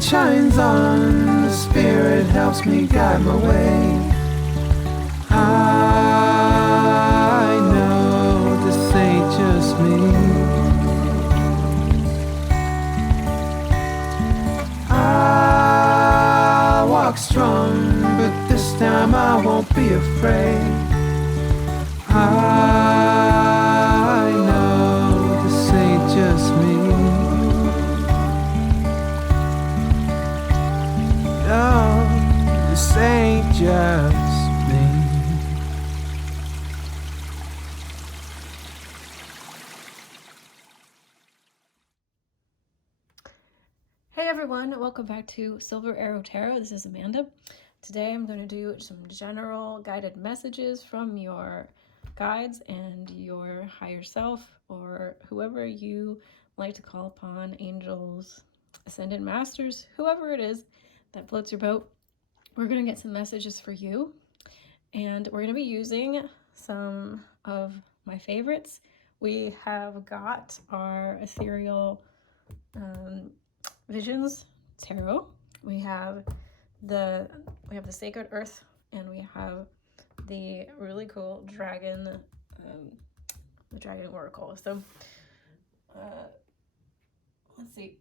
light shines on, the Spirit helps me guide my way. I know this ain't just me. I walk strong, but this time I won't be afraid. I know this ain't just me. No, this ain't just me. Hey everyone, welcome back to Silver Arrow Tarot. This is Amanda. Today I'm going to do some general guided messages from your guides and your higher self, or whoever you like to call upon, angels, ascended masters, whoever it is that floats your boat. We're going to get some messages for you, and we're going to be using some of my favorites. We have got our Ethereal Visions Tarot. We have the Sacred Earth, and we have the really cool dragon, the Dragon Oracle. So let's see.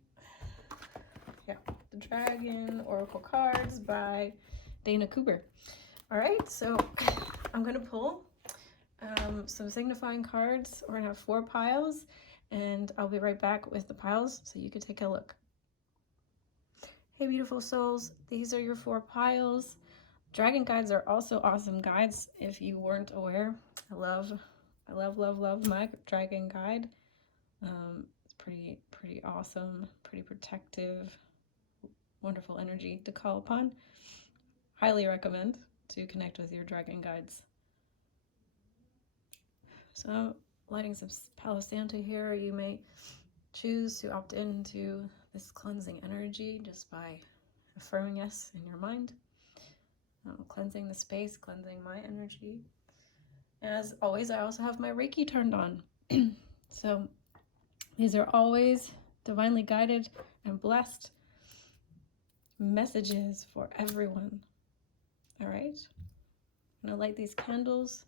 Yeah, the Dragon Oracle cards by Dana Cooper. All right, so I'm gonna pull some signifying cards. We're gonna have 4 piles, and I'll be right back with the piles so you can take a look. Hey beautiful souls, these are your 4 piles. Dragon guides are also awesome guides if you weren't aware. I love my dragon guide. It's pretty awesome, pretty protective, wonderful energy to call upon. Highly recommend to connect with your dragon guides. So I'm lighting some Palo Santo here. You may choose to opt into this cleansing energy just by affirming yes in your mind. Cleansing the space, cleansing my energy. As always, I also have my Reiki turned on. So these are always divinely guided and blessed messages for everyone. All right, I'm gonna light these candles.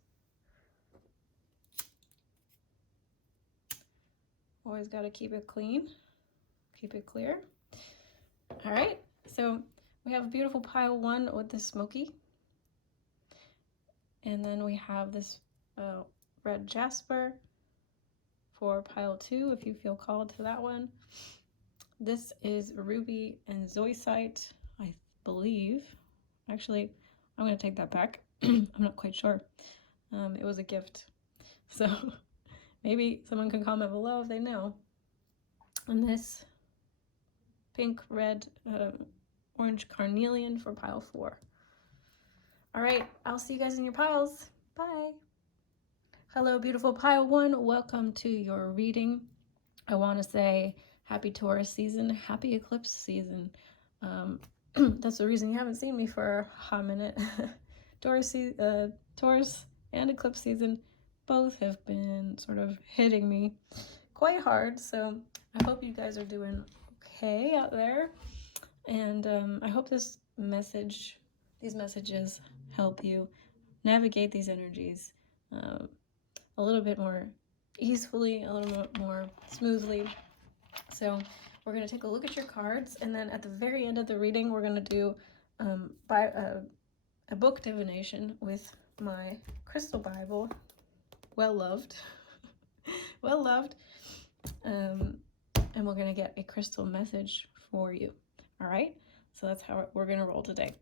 Always got to keep it clean, keep it clear. All right, so we have a beautiful pile 1 with the smoky, and then we have this red jasper for pile 2 if you feel called to that one. This is ruby and zoisite, I believe. Actually, I'm going to take that back. I'm not quite sure. It was a gift, so maybe someone can comment below if they know. And this pink, red, orange carnelian for pile 4. All right, I'll see you guys in your piles. Bye. Hello, beautiful pile 1. Welcome to your reading. I want to say happy Taurus season, happy eclipse season. That's the reason you haven't seen me for a hot minute. Taurus and eclipse season both have been sort of hitting me quite hard, so I hope you guys are doing okay out there, and I hope these messages help you navigate these energies a little bit more easily, a little bit more smoothly. So we're going to take a look at your cards, and then at the very end of the reading we're going to do a book divination with my crystal Bible, well loved, and we're going to get a crystal message for you. All right, so that's how we're going to roll today.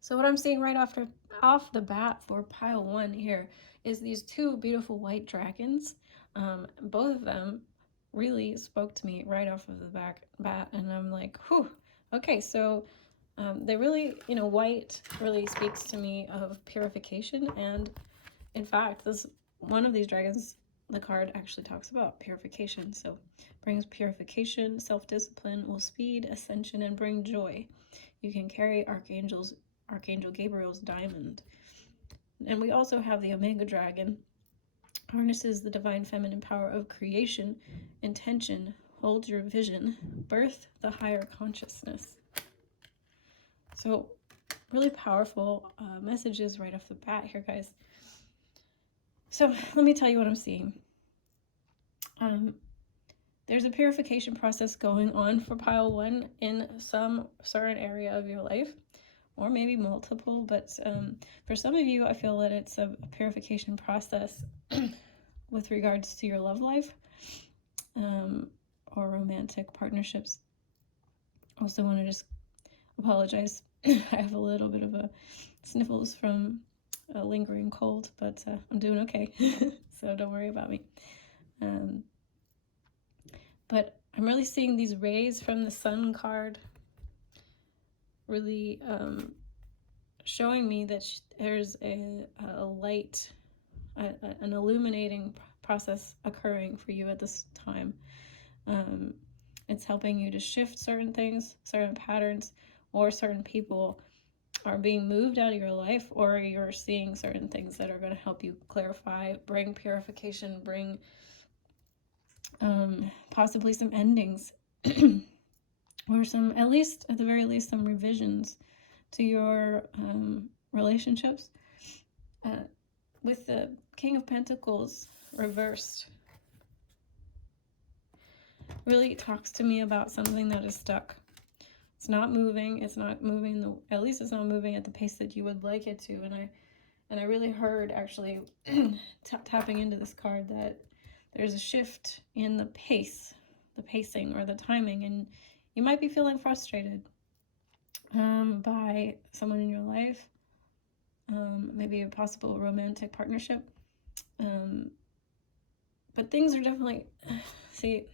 So what I'm seeing right off the bat for pile 1 here is these 2 beautiful white dragons. Both of them really spoke to me right off of the bat, and I'm like, whew, okay, so they really, white really speaks to me of purification, and in fact, this one of these dragons, the card actually talks about purification. So brings purification, self-discipline, will speed ascension and bring joy. You can carry Archangel Gabriel's diamond. And we also have the Omega Dragon, harnesses the divine feminine power of creation, intention, hold your vision, birth the higher consciousness. So really powerful messages right off the bat here, guys. So let me tell you what I'm seeing. There's a purification process going on for pile 1 in some certain area of your life, or maybe multiple, but for some of you, I feel that it's a purification process with regards to your love life or romantic partnerships. Also want to just apologize. I have a little bit of a sniffles from a lingering cold, but I'm doing okay, so don't worry about me. But I'm really seeing these rays from the Sun card really showing me that there's a light, an illuminating process occurring for you at this time. It's helping you to shift certain things, certain patterns, or certain people are being moved out of your life, or you're seeing certain things that are going to help you clarify, bring purification, bring possibly some endings or some, at the very least, some revisions to your relationships. With the King of Pentacles reversed, really talks to me about something that is stuck. It's not moving. It's not moving. At least it's not moving at the pace that you would like it to. And I really heard, actually, tapping into this card, that there's a shift in the pacing or the timing, and you might be feeling frustrated by someone in your life, maybe a possible romantic partnership. But things are definitely, see,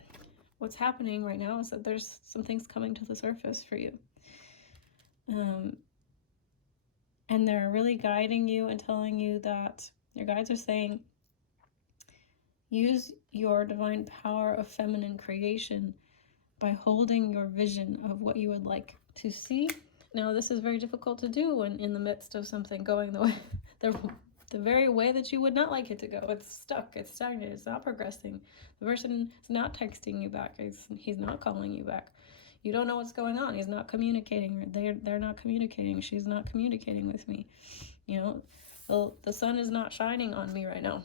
what's happening right now is that there's some things coming to the surface for you. And they're really guiding you and telling you that your guides are saying, use your divine power of feminine creation by holding your vision of what you would like to see. Now, this is very difficult to do when in the midst of something going the way, the very way that you would not like it to go. It's stuck, it's stagnant, it's not progressing. The person is not texting you back, he's not calling you back. You don't know what's going on. He's not communicating. They're not communicating. She's not communicating with me. You know, the sun is not shining on me right now.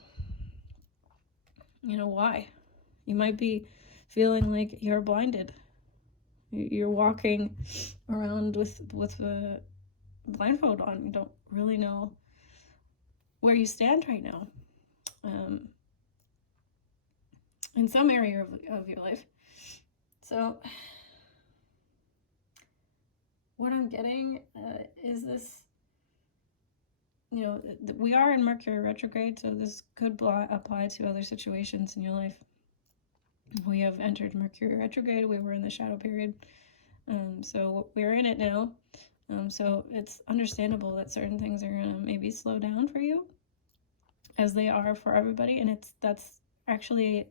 You know why? You might be feeling like you're blinded. You're walking around with a blindfold on. You don't really know where you stand right now. In some area of your life. So what I'm getting is this, you know, we are in Mercury retrograde, so this could apply to other situations in your life. We have entered Mercury retrograde. We were in the shadow period. So we're in it now. So it's understandable that certain things are going to maybe slow down for you, as they are for everybody. And that's actually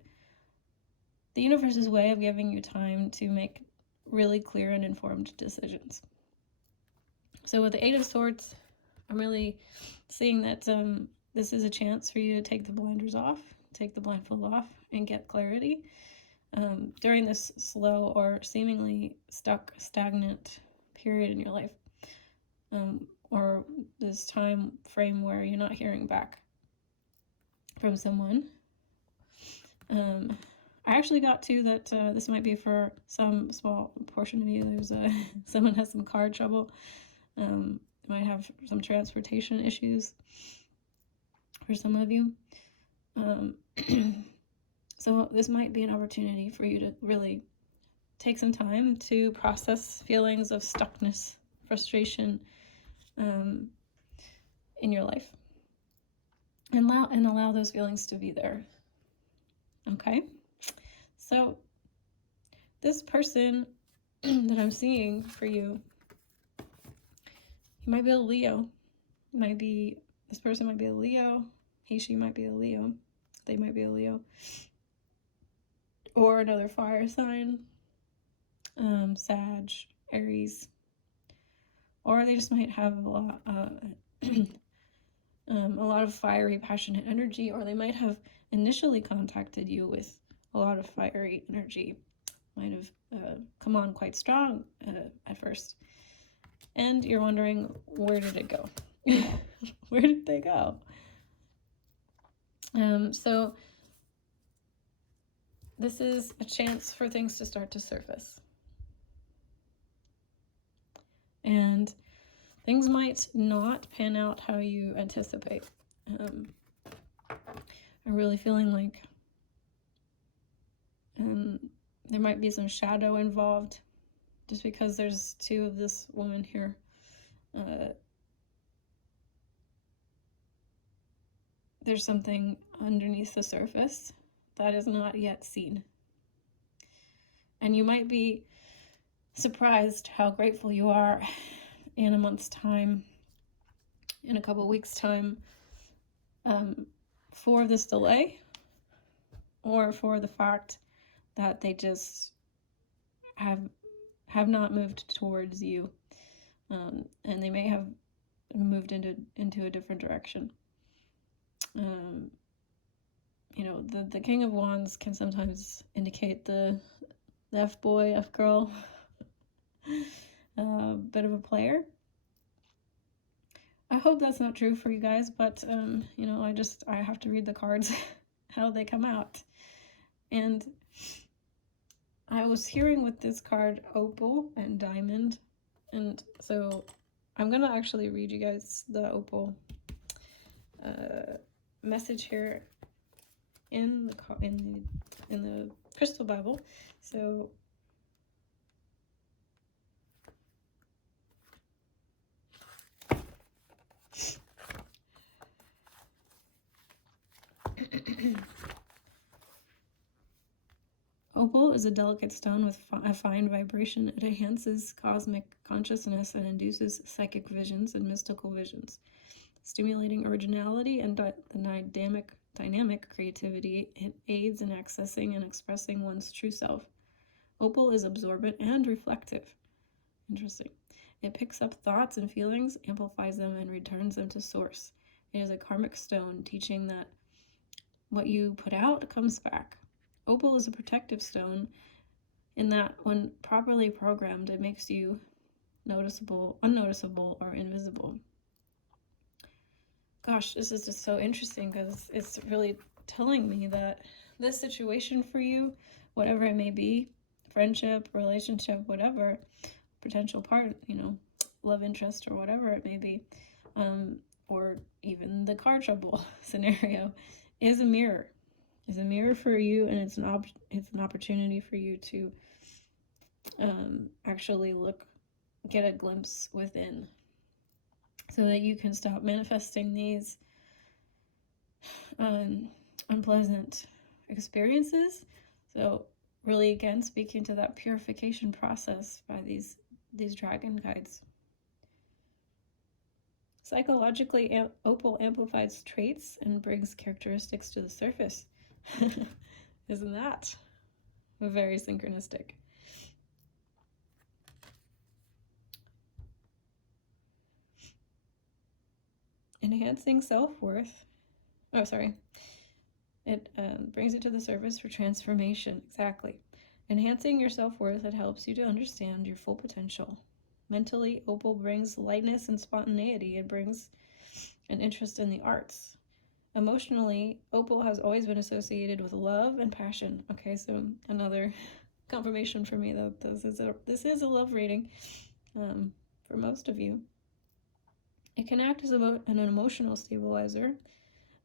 the universe's way of giving you time to make really clear and informed decisions. So with the Eight of Swords, I'm really seeing that this is a chance for you to take the blinders off, take the blindfold off, and get clarity during this slow or seemingly stuck, stagnant period in your life, or this time frame where you're not hearing back from someone. I actually got to that this might be for some small portion of you. There's someone has some car trouble. Might have some transportation issues for some of you. So this might be an opportunity for you to really take some time to process feelings of stuckness, frustration in your life, and allow those feelings to be there. Okay? So this person that I'm seeing for you, he might be a Leo. This person might be a Leo. She might be a Leo. They might be a Leo. Or another fire sign. Sag, Aries. Or they just might have a lot of fiery, passionate energy. Or they might have initially contacted you with a lot of fiery energy. might have come on quite strong at first. And you're wondering, where did it go? Where did they go? So this is a chance for things to start to surface. And things might not pan out how you anticipate. I'm really feeling like there might be some shadow involved, just because there's two of this woman here. There's something underneath the surface that is not yet seen. And you might be surprised how grateful you are in a month's time, in a couple weeks' time, for this delay, or for the fact that they just have not moved towards you, and they may have moved into a different direction. You know, the King of Wands can sometimes indicate the F-boy, F-girl, bit of a player. I hope that's not true for you guys, but, you know, I have to read the cards how they come out. And I was hearing with this card Opal and Diamond, and so I'm gonna actually read you guys the Opal message here in the Crystal Bible. So Opal is a delicate stone with a fine vibration. It enhances cosmic consciousness and induces psychic visions and mystical visions, stimulating originality and dynamic creativity. It aids in accessing and expressing one's true self. Opal is absorbent and reflective. Interesting. It picks up thoughts and feelings, amplifies them, and returns them to source. It is a karmic stone, teaching that what you put out comes back. Opal is a protective stone in that when properly programmed, it makes you unnoticeable, or invisible. Gosh, this is just so interesting, because it's really telling me that this situation for you, whatever it may be, friendship, relationship, whatever, potential part, you know, love interest or whatever it may be, or even the car trouble scenario, is a mirror. Is a mirror for you, and it's an opportunity for you to actually get a glimpse within, so that you can stop manifesting these unpleasant experiences. So really, again, speaking to that purification process by these dragon guides. Psychologically, Opal amplifies traits and brings characteristics to the surface. Isn't that very synchronistic? Enhancing self-worth. Oh, sorry. It brings it to the surface for transformation. Exactly. Enhancing your self-worth, it helps you to understand your full potential. Mentally, Opal brings lightness and spontaneity. It brings an interest in the arts. Emotionally, Opal has always been associated with love and passion. Okay, so another confirmation for me that this is a love reading for most of you. It can act as an emotional stabilizer,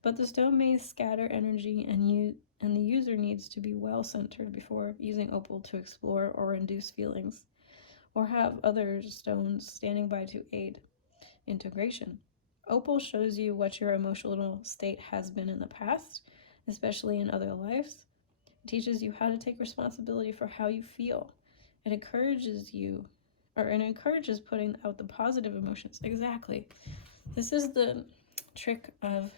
but the stone may scatter energy, and the user needs to be well-centered before using Opal to explore or induce feelings, or have other stones standing by to aid integration. Opal shows you what your emotional state has been in the past, especially in other lives. It teaches you how to take responsibility for how you feel. It encourages putting out the positive emotions. Exactly. This is the trick of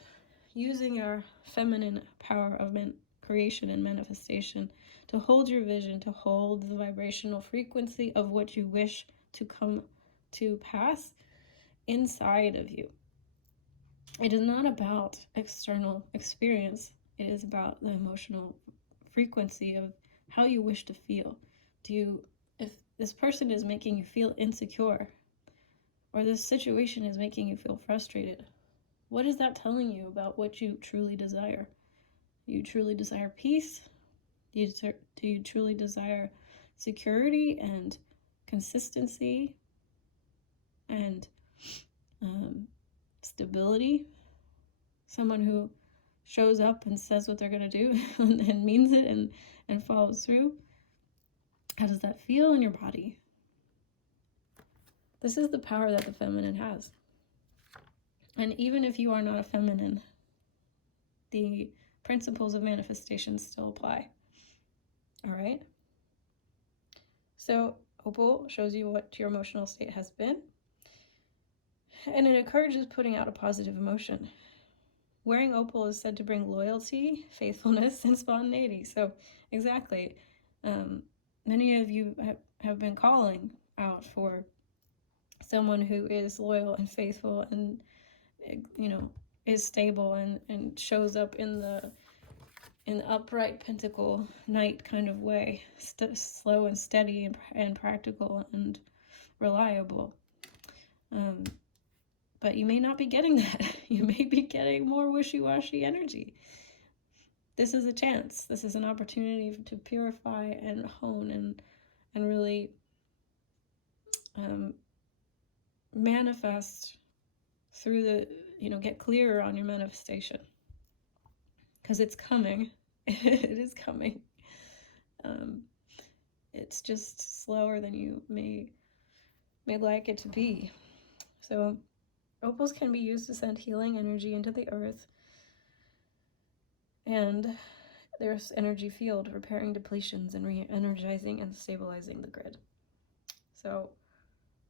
using our feminine power of creation and manifestation to hold your vision, to hold the vibrational frequency of what you wish to come to pass inside of you. It is not about external experience. It is about the emotional frequency of how you wish to feel. if this person is making you feel insecure, or this situation is making you feel frustrated, what is that telling you about what you truly desire? Do you truly desire peace? Do you truly desire security and consistency and stability? Someone who shows up and says what they're going to do and means it and follows through? How does that feel in your body? This is the power that the feminine has. And even if you are not a feminine, the principles of manifestation still apply. All right? So Opal shows you what your emotional state has been. And it encourages putting out a positive emotion. Wearing opal is said to bring loyalty, faithfulness, and spontaneity. So exactly. Many of you have been calling out for someone who is loyal and faithful and, you know, is stable and shows up in the upright pentacle knight kind of way, slow and steady and practical and reliable. But you may not be getting that. You may be getting more wishy-washy energy. This is a chance. This is an opportunity to purify and hone and really manifest through the, get clearer on your manifestation. Because it's coming. It is coming. It's just slower than you may like it to be. So opals can be used to send healing energy into the earth. And there's energy field, repairing depletions and re-energizing and stabilizing the grid. So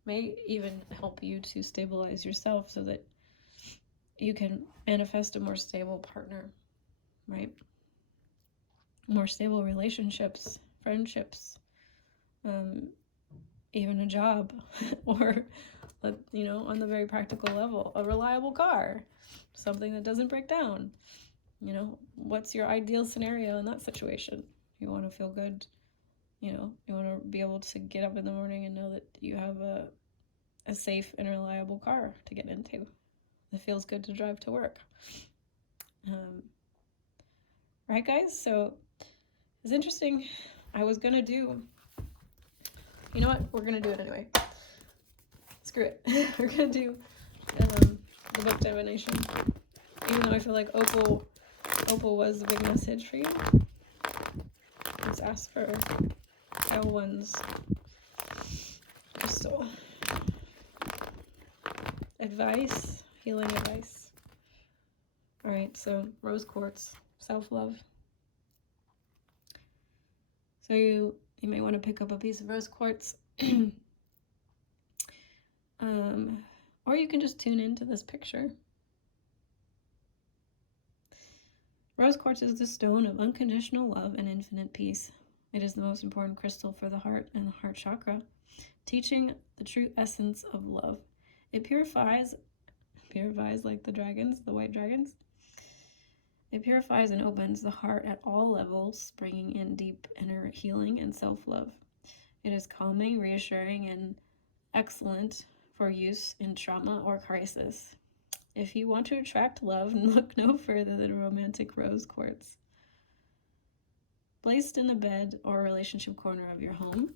may even help you to stabilize yourself so that you can manifest a more stable partner, right? More stable relationships, friendships, even a job, or, on the very practical level, a reliable car, something that doesn't break down. What's your ideal scenario in that situation? You want to feel good, you want to be able to get up in the morning and know that you have a safe and reliable car to get into. It feels good to drive to work. Right, guys? So it's interesting. I was going to do, you know what? We're going to do it anyway. Screw it. We're going to do the book divination. Even though I feel like Opal was the big message for you. Let's ask for L1's crystal advice, healing advice. All right, so rose quartz, self-love. So you may want to pick up a piece of rose quartz, or you can just tune into this picture. Rose quartz is the stone of unconditional love and infinite peace. It is the most important crystal for the heart and the heart chakra, teaching the true essence of love. It purifies like the dragons, the white dragons. It purifies and opens the heart at all levels, bringing in deep inner healing and self-love. It is calming, reassuring, and excellent for use in trauma or crisis. If you want to attract love, look no further than romantic rose quartz. Placed in a bed or relationship corner of your home,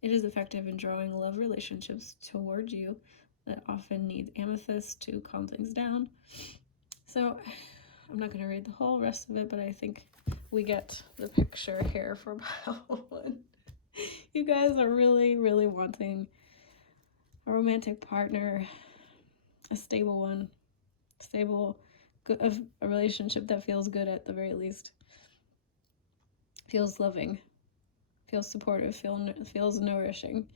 it is effective in drawing love relationships toward you that often need amethyst to calm things down. So I'm not going to read the whole rest of it, but I think we get the picture here for pile 1. You guys are really, really wanting a romantic partner, a stable one, a relationship that feels good at the very least, feels loving, feels supportive, feels nourishing.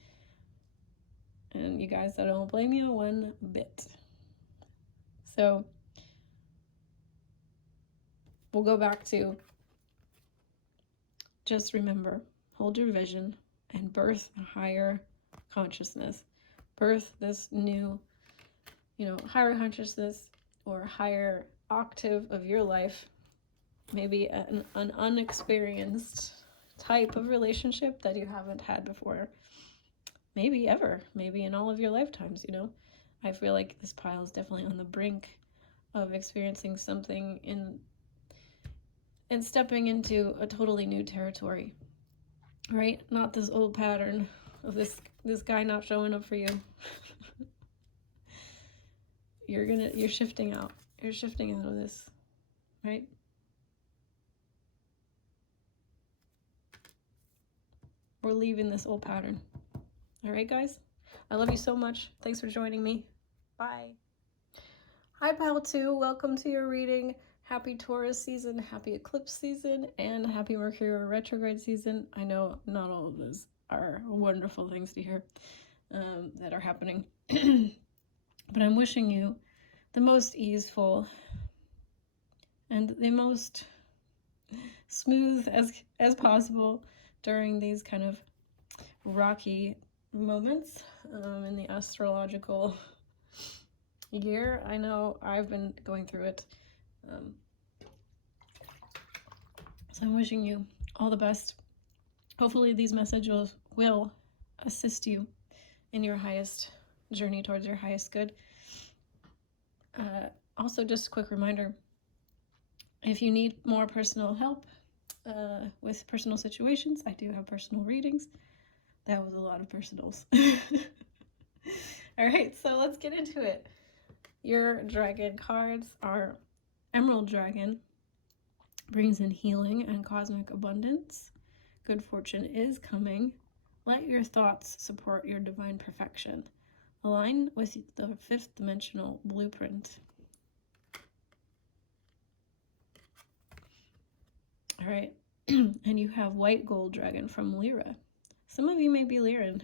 And you guys, I don't blame you one bit. So we'll go back to just remember, hold your vision and birth a higher consciousness. Birth this new, higher consciousness or higher octave of your life. Maybe an unexperienced type of relationship that you haven't had before. Maybe ever. Maybe in all of your lifetimes, you know? I feel like this pile is definitely on the brink of experiencing something and stepping into a totally new territory, right? Not this old pattern of this guy not showing up for you. You're shifting out. You're shifting out of this, right? We're leaving this old pattern. All right, guys? I love you so much. Thanks for joining me. Bye. Hi, Pile 2. Welcome to your reading. Happy Taurus season, happy eclipse season, and happy Mercury retrograde season. I know not all of those are wonderful things to hear that are happening. But I'm wishing you the most easeful and the most smooth as possible during these kind of rocky moments in the astrological year. I know I've been going through it. So I'm wishing you all the best. Hopefully these messages will assist you in your highest journey towards your highest good. Also, just a quick reminder, if you need more personal help with personal situations, I do have personal readings. That was a lot of personals. All right, so let's get into it. Your dragon cards are Emerald Dragon, brings in healing and cosmic abundance. Good fortune is coming. Let your thoughts support your divine perfection. Align with the fifth dimensional blueprint. All right, and you have White Gold Dragon from Lyra. Some of you may be Lyran.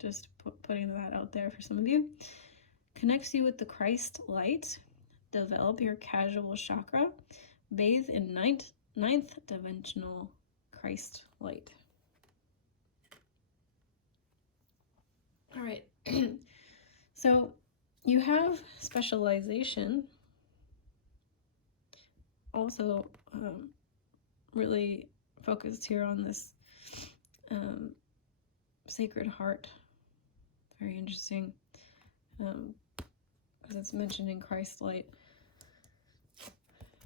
Just putting that out there for some of you. Connects you with the Christ light. Develop your casual chakra. Bathe in ninth dimensional Christ light. All right. So you have specialization. Also really focused here on this Sacred Heart. Very interesting. Because it's mentioning Christ light,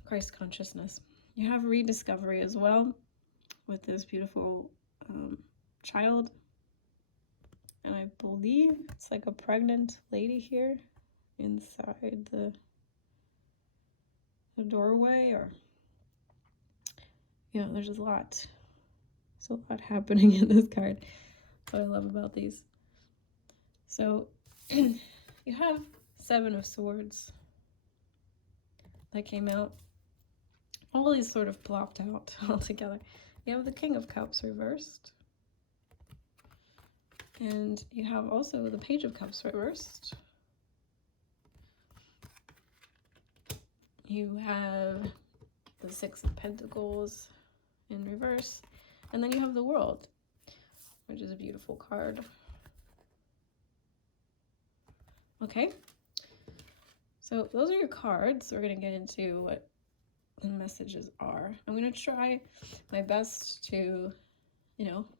Christ consciousness. You have rediscovery as well with this beautiful child. And I believe it's like a pregnant lady here inside the doorway, or yeah, there's a lot. There's a lot happening in this card. That's what I love about these. So you have Seven of Swords that came out. All these sort of plopped out all together. You have the King of Cups reversed. And you have also the Page of Cups reversed. You have the Six of Pentacles in reverse. And then you have the World, which is a beautiful card. Okay. So those are your cards. We're going to get into what the messages are. I'm going to try my best to,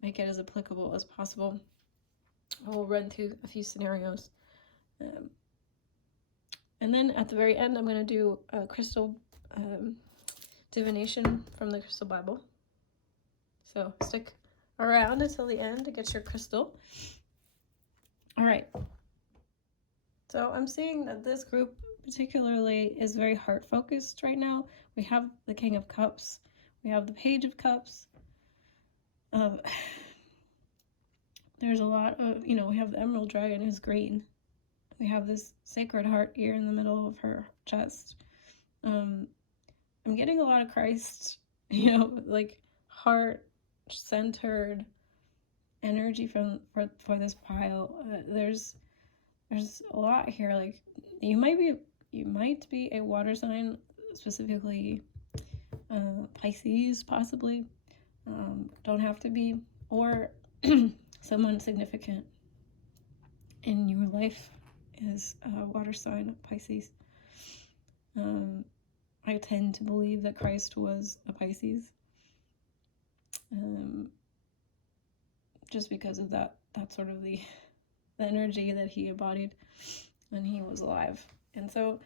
make it as applicable as possible. I will run through a few scenarios. And then at the very end, I'm going to do a crystal divination from the Crystal Bible. So stick around until the end to get your crystal. All right. So I'm seeing that this group particularly is very heart-focused right now. We have the King of Cups. We have the Page of Cups. There's a lot of, we have the Emerald Dragon who's green. We have this Sacred Heart here in the middle of her chest. I'm getting a lot of Christ, like heart-centered energy for this pile. There's a lot here. Like you might be a water sign, specifically Pisces, possibly. Don't have to be, or someone significant in your life is a water sign, Pisces. I tend to believe that Christ was a Pisces. just because of that sort of the energy that he embodied when he was alive. And so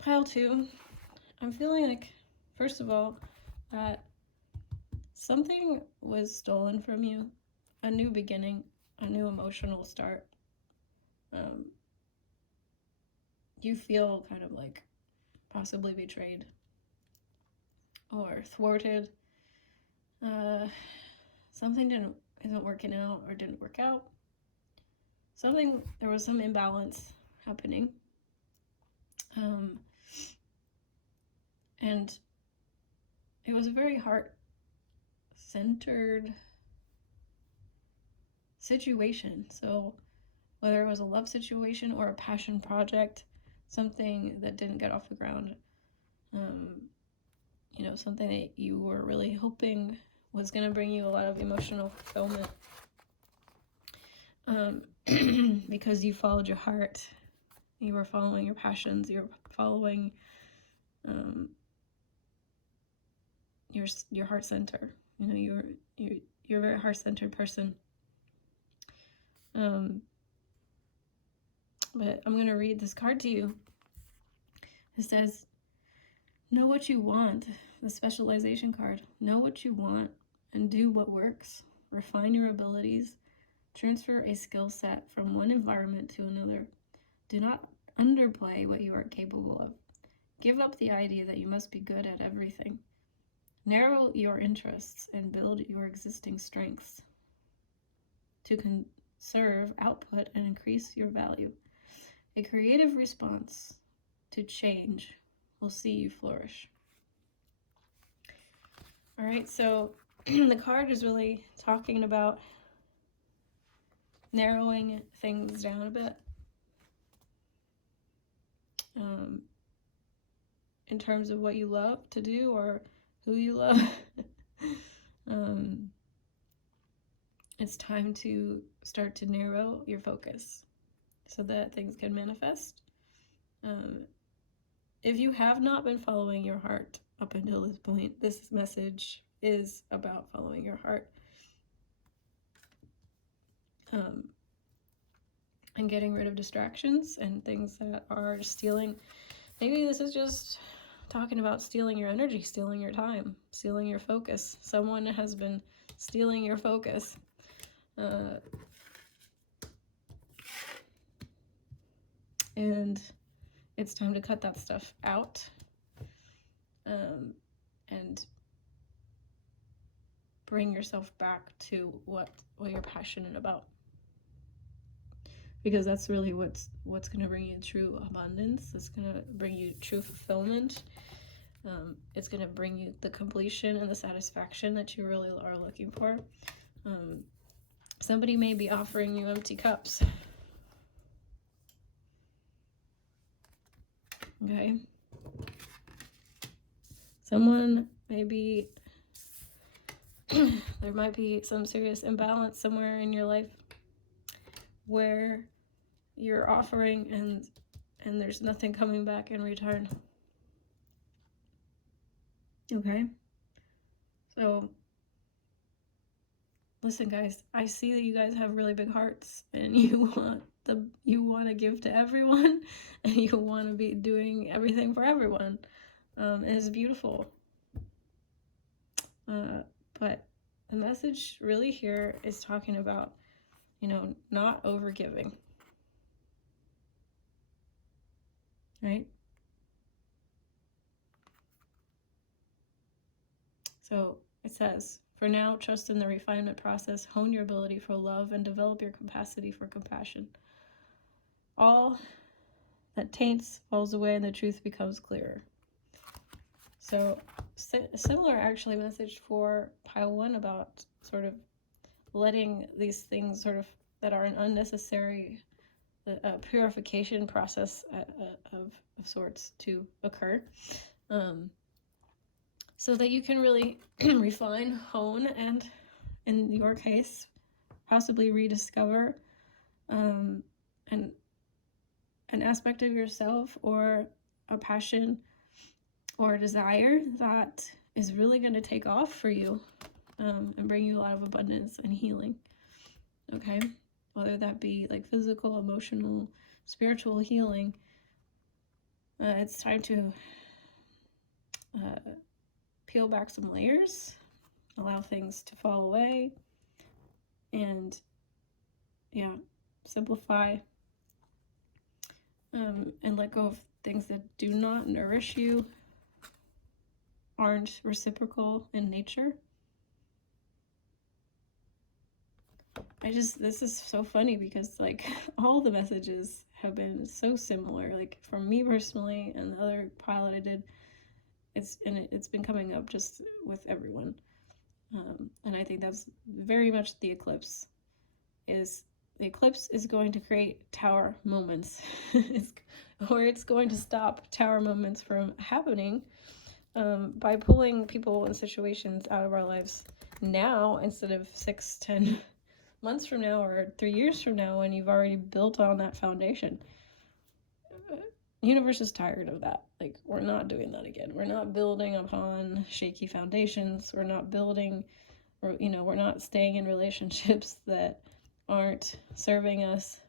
pile 2, I'm feeling like, first of all, that something was stolen from you, a new beginning, a new emotional start. You feel kind of like possibly betrayed or thwarted. Something isn't working out or didn't work out. There was some imbalance happening. And it was a very heart-centered situation. So whether it was a love situation or a passion project, something that didn't get off the ground, something that you were really hoping was going to bring you a lot of emotional fulfillment, because you followed your heart, you were following your passions, you were following your heart center. You're a very heart-centered person. But I'm going to read this card to you. It says, know what you want, the specialization card. Know what you want and do what works. Refine your abilities. Transfer a skill set from one environment to another. Do not underplay what you are capable of. Give up the idea that you must be good at everything. Narrow your interests and build your existing strengths to conserve output and increase your value. A creative response to change will see you flourish. All right, so the card is really talking about narrowing things down a bit. In terms of what you love to do or who you love. It's time to start to narrow your focus so that things can manifest. If you have not been following your heart up until this point, this message is about following your heart. And getting rid of distractions and things that are stealing. Maybe this is just talking about stealing your energy, stealing your time, stealing your focus. Someone has been stealing your focus. And it's time to cut that stuff out, and bring yourself back to what you're passionate about, because that's really what's going to bring you true abundance. It's going to bring you true fulfillment. It's going to bring you the completion and the satisfaction that you really are looking for. Somebody may be offering you empty cups. Okay? Someone maybe there might be some serious imbalance somewhere in your life where you're offering and there's nothing coming back in return. Okay? So listen, guys, I see that you guys have really big hearts and you want to give to everyone and you want to be doing everything for everyone. It's beautiful. But the message really here is talking about, not overgiving. Right? So it says, for now, trust in the refinement process, hone your ability for love, and develop your capacity for compassion. All that taints falls away and the truth becomes clearer. So similar actually message for pile 1 about sort of letting these things sort of that are an unnecessary purification process of sorts to occur. So that you can really refine, hone, and in your case, possibly rediscover an aspect of yourself or a passion or a desire that is really going to take off for you and bring you a lot of abundance and healing. Okay? Whether that be like physical, emotional, spiritual healing, it's time to peel back some layers, allow things to fall away, and simplify and let go of things that do not nourish you, aren't reciprocal in nature. This is so funny because like all the messages have been so similar. Like for me personally and the other pile that I did, it's been coming up just with everyone. And I think that's very much the eclipse. The eclipse is going to create tower moments, or it's going to stop tower moments from happening by pulling people and situations out of our lives now instead of 6-10 months from now or 3 years from now when you've already built on that foundation. The universe is tired of that. Like, we're not doing that again. We're not building upon shaky foundations. We're not building, or we're not staying in relationships that aren't serving us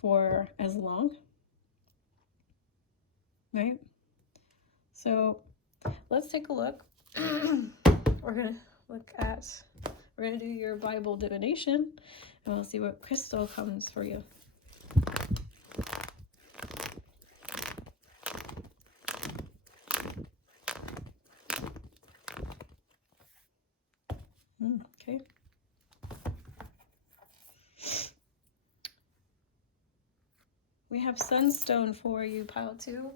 for as long, right? So let's take a look. We're gonna do your Bible divination, and we'll see what crystal comes for you. Okay. We have Sunstone for you, pile 2.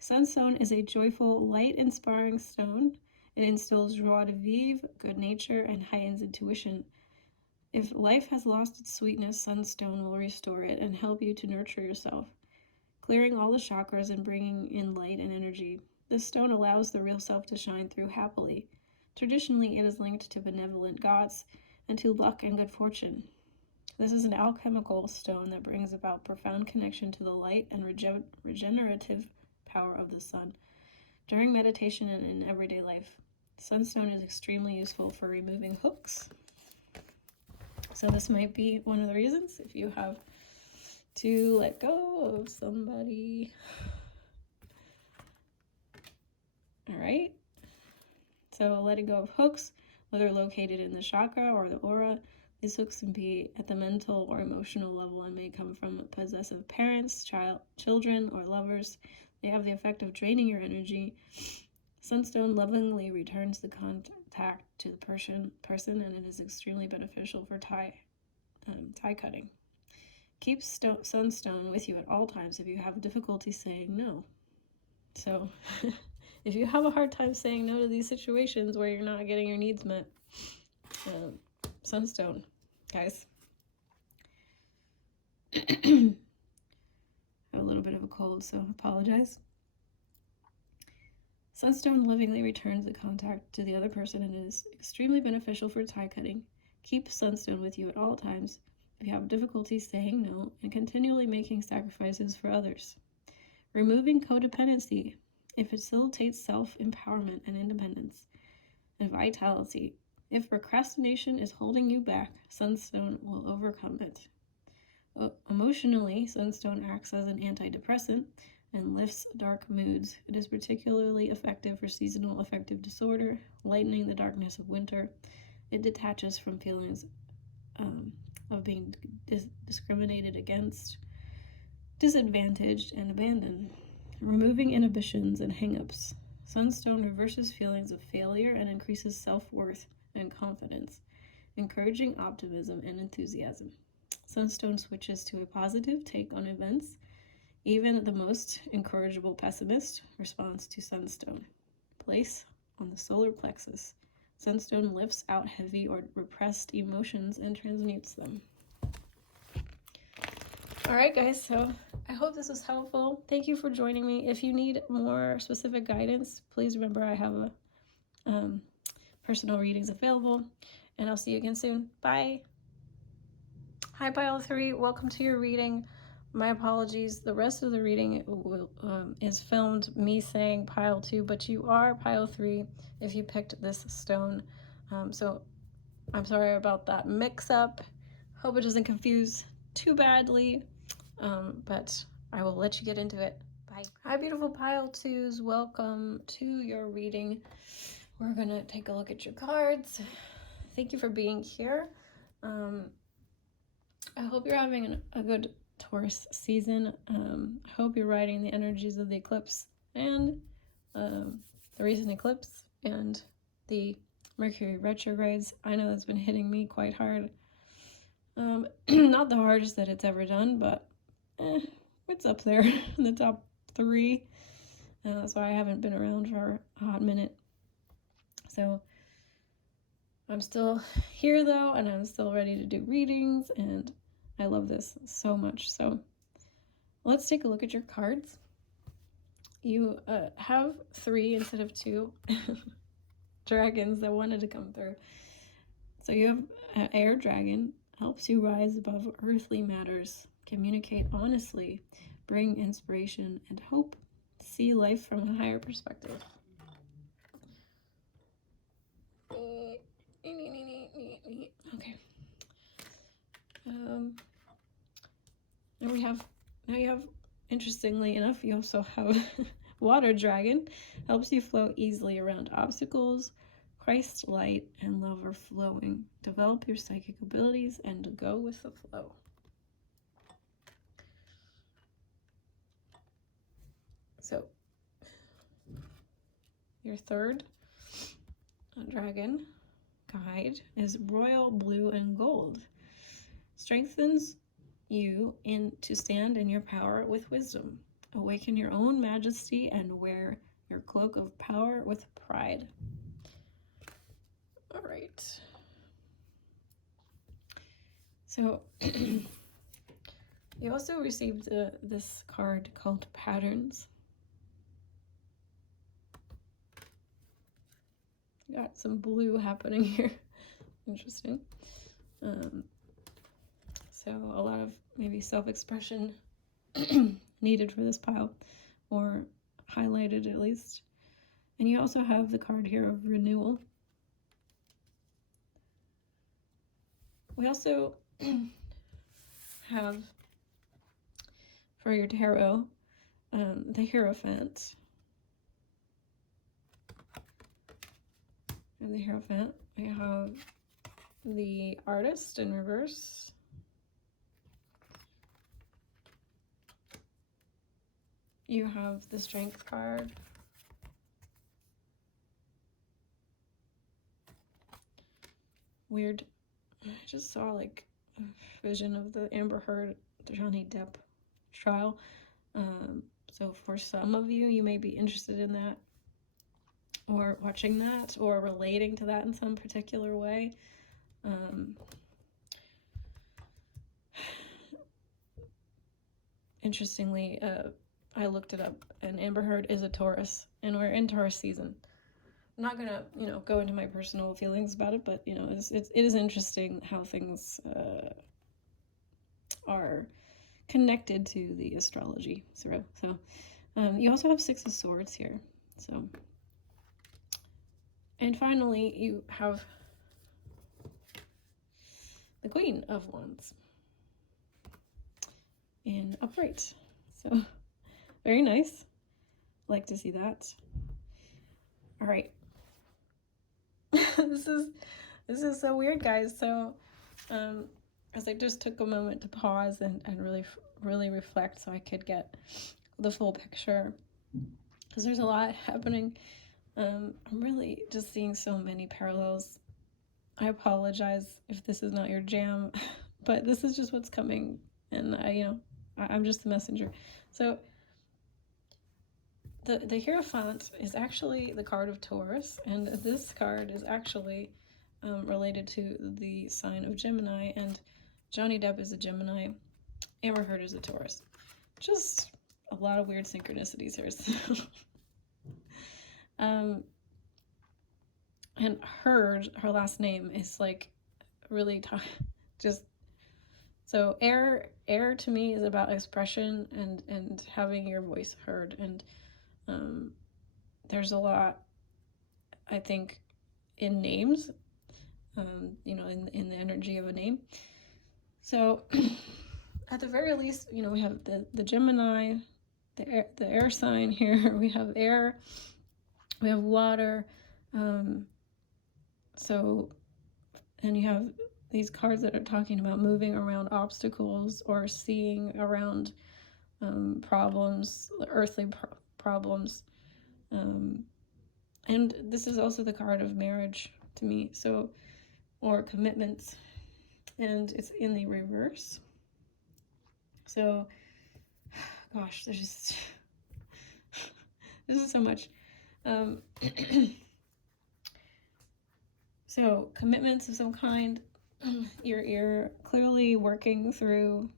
Sunstone is a joyful, light-inspiring stone. It instills joie de vivre, good nature, and heightens intuition. If life has lost its sweetness, Sunstone will restore it and help you to nurture yourself, clearing all the chakras and bringing in light and energy. This stone allows the real self to shine through happily. Traditionally, it is linked to benevolent gods and to luck and good fortune. This is an alchemical stone that brings about profound connection to the light and regenerative power of the sun. During meditation and in everyday life, Sunstone is extremely useful for removing hooks. So this might be one of the reasons if you have to let go of somebody. All right. So letting go of hooks, whether located in the chakra or the aura, these hooks can be at the mental or emotional level and may come from possessive parents, children, or lovers. They have the effect of draining your energy. Sunstone lovingly returns the contact to the person, and it is extremely beneficial for tie cutting. Keep Sunstone with you at all times if you have difficulty saying no. So, if you have a hard time saying no to these situations where you're not getting your needs met, Sunstone, guys. I have a little bit of a cold, so apologize. Sunstone lovingly returns the contact to the other person and is extremely beneficial for tie cutting. Keep Sunstone with you at all times if you have difficulty saying no and continually making sacrifices for others. Removing codependency. It facilitates self-empowerment and independence and vitality. If procrastination is holding you back, Sunstone will overcome it. Emotionally, Sunstone acts as an antidepressant and lifts dark moods. It is particularly effective for seasonal affective disorder, lightening the darkness of winter. It detaches from feelings of being discriminated against, disadvantaged, and abandoned. Removing inhibitions and hang-ups. Sunstone reverses feelings of failure and increases self-worth and confidence, encouraging optimism and enthusiasm. Sunstone switches to a positive take on events. Even the most incorrigible pessimist responds to Sunstone. Place on the solar plexus. Sunstone lifts out heavy or repressed emotions and transmutes them. All right, guys, so I hope this was helpful. Thank you for joining me. If you need more specific guidance, please remember I have personal readings available, and I'll see you again soon. Bye. Hi, Pile 3. Welcome to your reading My apologies. The rest of the reading is filmed me saying pile 2, but you are pile 3 if you picked this stone. So I'm sorry about that mix-up. Hope it doesn't confuse too badly, but I will let you get into it. Bye. Hi, beautiful pile 2s. Welcome to your reading. We're going to take a look at your cards. Thank you for being here. I hope you're having a good Taurus season. I hope you're riding the energies of the eclipse and the recent eclipse and the Mercury retrogrades. I know that's been hitting me quite hard. Not the hardest that it's ever done, but it's up there in the top 3. That's why I haven't been around for a hot minute. So I'm still here though, and I'm still ready to do readings, and I love this so much. So let's take a look at your cards. You have 3 instead of 2 dragons that wanted to come through. So you have an air dragon, helps you rise above earthly matters, communicate honestly, bring inspiration and hope, see life from a higher perspective. Okay. Now you have, interestingly enough, you also have water dragon, helps you flow easily around obstacles, Christ light and love are flowing. Develop your psychic abilities and go with the flow. So your third dragon guide is royal blue and gold. Strengthens you to stand in your power with wisdom. Awaken your own majesty and wear your cloak of power with pride. All right. So you also received this card called Patterns. Got some blue happening here. Interesting. So a lot of maybe self-expression needed for this pile, or highlighted at least. And you also have the card here of renewal. We also have, for your tarot, the Hierophant. And the Hierophant, we have the Artist in reverse. You have the Strength card. Weird. I just saw like a vision of the Amber Heard, Johnny Depp trial. So for some of you, you may be interested in that, or watching that, or relating to that in some particular way. Interestingly, I looked it up, and Amber Heard is a Taurus, and we're in Taurus season. I'm not gonna, go into my personal feelings about it, but it is interesting how things are connected to the astrology. So you also have 6 of Swords here. So, and finally, you have the Queen of Wands in upright. So very nice. Like to see that. All right. This is so weird, guys. So as I just took a moment to pause and really reflect so I could get the full picture, because there's a lot happening. I'm really just seeing so many parallels. I apologize if this is not your jam, but this is just what's coming, and I'm just the messenger. So the Hierophant is actually the card of Taurus, and this card is actually related to the sign of Gemini, and Johnny Depp is a Gemini, Amber Heard is a Taurus. Just a lot of weird synchronicities here. And Heard, her last name is like really just, So air to me is about expression and having your voice heard. And there's a lot, I think, in names, you know, in the energy of a name. So at the very least, you know, we have the Gemini, the air sign here. We have air, we have water. So, and you have these cards that are talking about moving around obstacles or seeing around problems, earthly problems. And this is also the card of marriage to me, so, or commitments, and it's in the reverse. So, gosh, there's just, this is so much. So commitments of some kind, you're clearly working through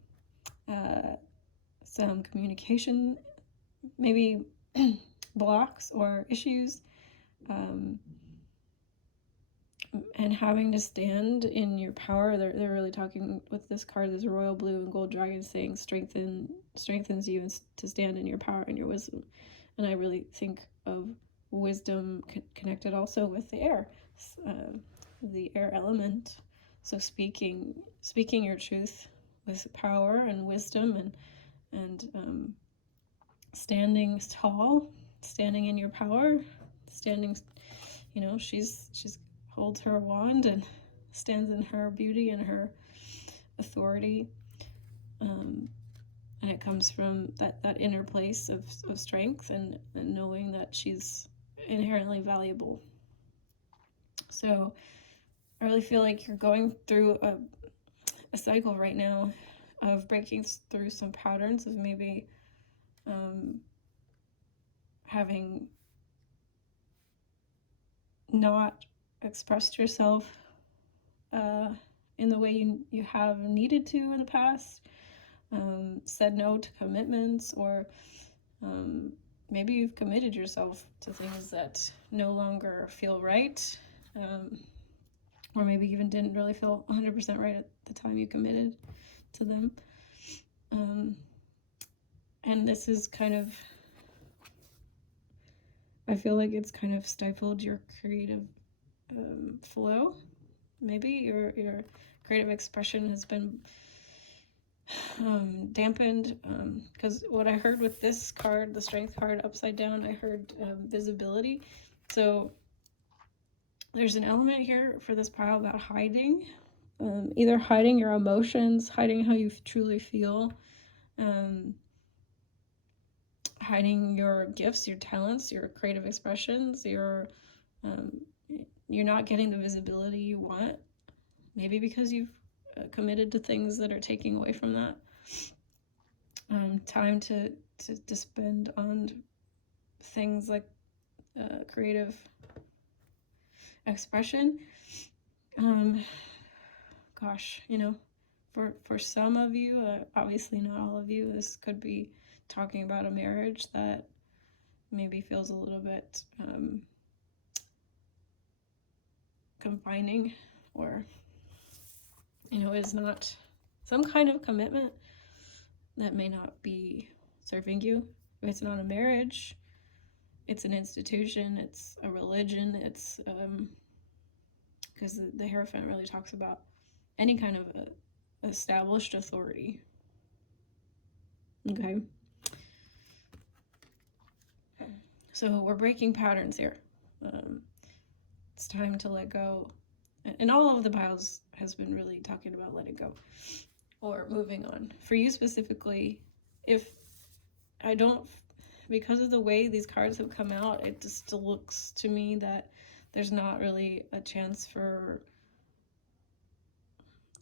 some communication, maybe blocks or issues, and having to stand in your power. They're really talking with this card, this royal blue and gold dragon, saying strengthens you to stand in your power and your wisdom. And I really think of wisdom connected also with the air element. So speaking your truth with power and wisdom, and standing tall, standing in your power, standing, you know, she's holds her wand and stands in her beauty and her authority, and it comes from that inner place of strength and knowing that she's inherently valuable. So I really feel like you're going through a cycle right now of breaking through some patterns of maybe having not expressed yourself in the way you have needed to in the past, said no to commitments, or maybe you've committed yourself to things that no longer feel right, or maybe even didn't really feel 100% right at the time you committed to them. And this is kind of, I feel like it's kind of stifled your creative flow. Maybe your creative expression has been dampened, because what I heard with this card, the strength card upside down, I heard visibility. So there's an element here for this pile about hiding, either hiding your emotions, hiding how you truly feel, hiding your gifts, your talents, your creative expressions. You're not getting the visibility you want, maybe because you've committed to things that are taking away from that. Time to spend on things like creative expression. Gosh, you know, for some of you, obviously not all of you, this could be talking about a marriage that maybe feels a little bit confining, or, you know, is not some kind of commitment that may not be serving you. If it's not a marriage, it's an institution, it's a religion, it's because the Hierophant really talks about any kind of established authority. Okay. So we're breaking patterns here. It's time to let go. And all of the piles has been really talking about letting go or moving on. For you specifically, if I don't, because of the way these cards have come out, it just looks to me that there's not really a chance for,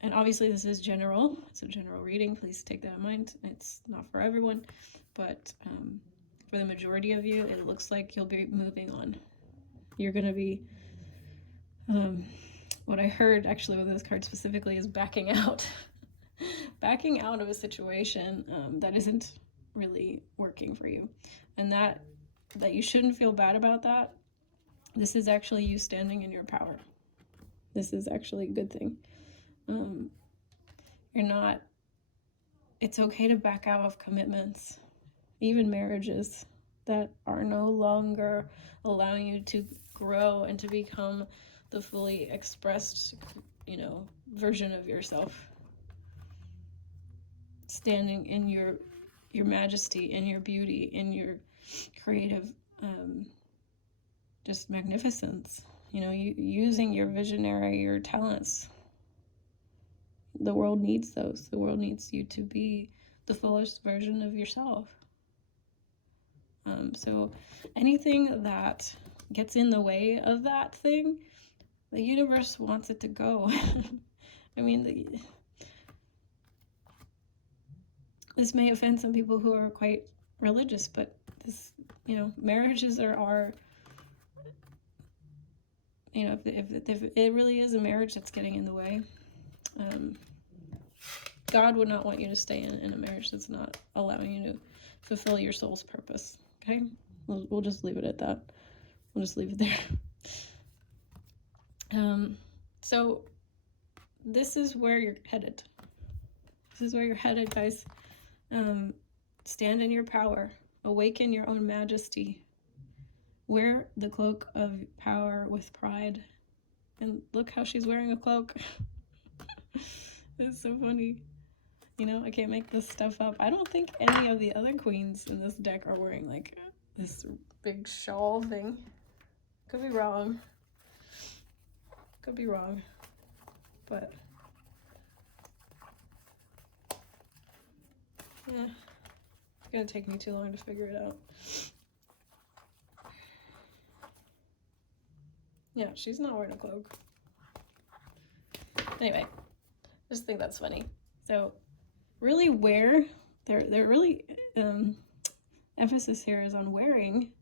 and obviously this is general, it's a general reading, please take that in mind, it's not for everyone, but for the majority of you, it looks like you'll be moving on. You're going to be, what I heard actually with this card specifically is backing out. Backing out of a situation that isn't really working for you. And that you shouldn't feel bad about that. This is actually you standing in your power. This is actually a good thing. You're not it's okay to back out of commitments, even marriages that are no longer allowing you to grow and to become the fully expressed, version of yourself. Standing in your majesty, in your beauty, in your creative just magnificence, using your visionary, your talents. The world needs those. The world needs you to be the fullest version of yourself. So anything that gets in the way of that thing, the universe wants it to go. I mean, this may offend some people who are quite religious, but this, marriages are if it really is a marriage that's getting in the way, God would not want you to stay in a marriage that's not allowing you to fulfill your soul's purpose. Okay? We'll just leave it at that. We'll just leave it there. So this is where you're headed. This is where you're headed, guys. Stand in your power. Awaken your own majesty. Wear the cloak of power with pride. And look how she's wearing a cloak. It's so funny. I can't make this stuff up. I don't think any of the other queens in this deck are wearing like this big shawl thing. Could be wrong. But yeah, it's gonna take me too long to figure it out. Yeah, she's not wearing a cloak. Anyway, just think that's funny. So really they're really emphasis here is on wearing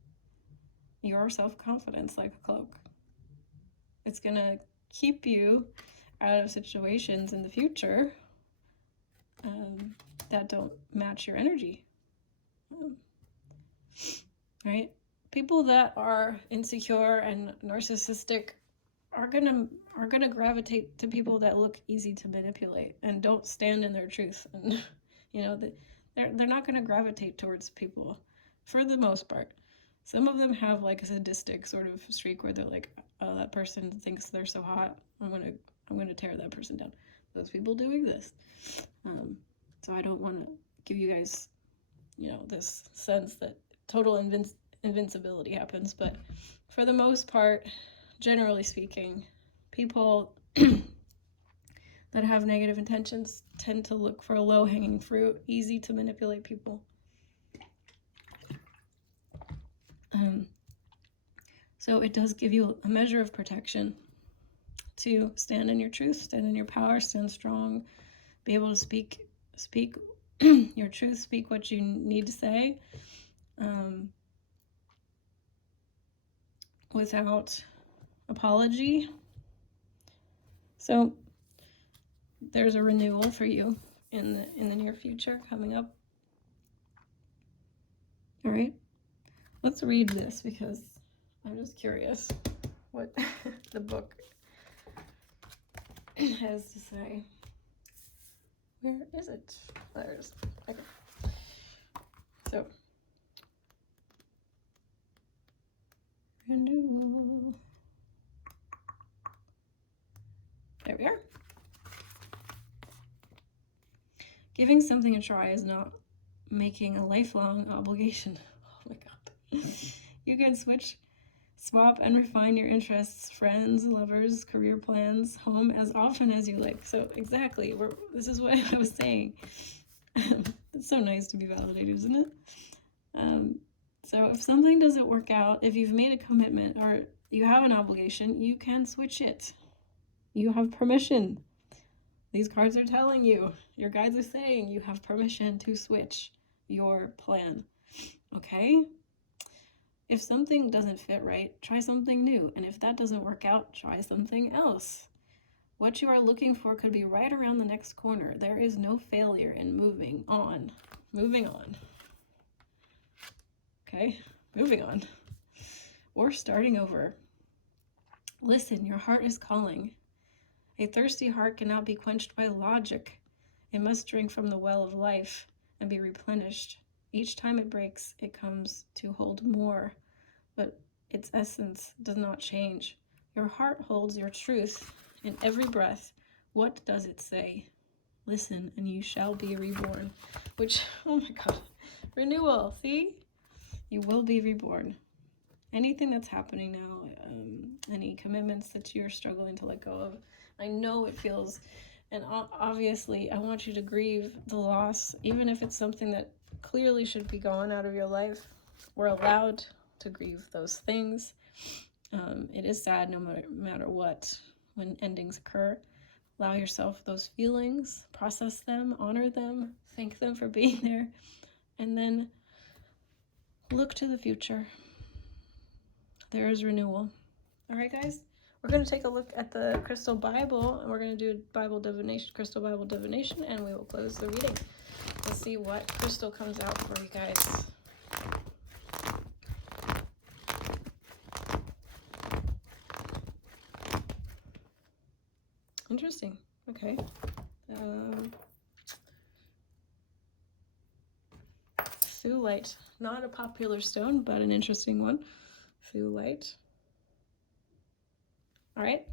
your self-confidence like a cloak. It's gonna keep you out of situations in the future that don't match your energy. Right? People that are insecure and narcissistic are gonna gravitate to people that look easy to manipulate and don't stand in their truth. And they're not gonna gravitate towards people for the most part. Some of them have like a sadistic sort of streak where they're like, oh, that person thinks they're so hot, I'm gonna tear that person down. Those people do exist. So I don't want to give you guys, this sense that total invincibility happens, but for the most part, generally speaking, people that have negative intentions tend to look for low-hanging fruit, easy to manipulate people. So it does give you a measure of protection to stand in your truth, stand in your power, stand strong, be able to speak your truth, speak what you need to say, without apology. So there's a renewal for you in the near future coming up. All right, let's read this because I'm just curious what the book has to say. Where is it? There it is. Okay. So, renewal. There we are. Giving something a try is not making a lifelong obligation. Oh my God. You can swap and refine your interests, friends, lovers, career plans, home as often as you like. So exactly, this is what I was saying. It's so nice to be validated, isn't it? So if something doesn't work out, if you've made a commitment or you have an obligation, you can switch it. You have permission. These cards are telling you, your guides are saying you have permission to switch your plan. Okay? If something doesn't fit right, try something new. And if that doesn't work out, try something else. What you are looking for could be right around the next corner. There is no failure in moving on. Moving on. Okay, moving on. Or starting over. Listen, your heart is calling. A thirsty heart cannot be quenched by logic. It must drink from the well of life and be replenished. Each time it breaks, it comes to hold more, but its essence does not change. Your heart holds your truth in every breath. What does it say? Listen, and you shall be reborn. Which, oh my God, renewal, see? You will be reborn. Anything that's happening now, any commitments that you're struggling to let go of, I know it feels, and obviously I want you to grieve the loss, even if it's something that clearly should be gone out of your life. We're allowed to grieve those things. It is sad no matter what when endings occur. Allow yourself those feelings, process them, honor them, thank them for being there, and then look to the future. There is renewal. All right, guys, we're going to take a look at the crystal Bible, and we're going to do a Bible divination, crystal Bible divination, and we will close the reading. Let's see what crystal comes out for you guys. Interesting. Okay. Thulite. Not a popular stone, but an interesting one. Thulite. All right.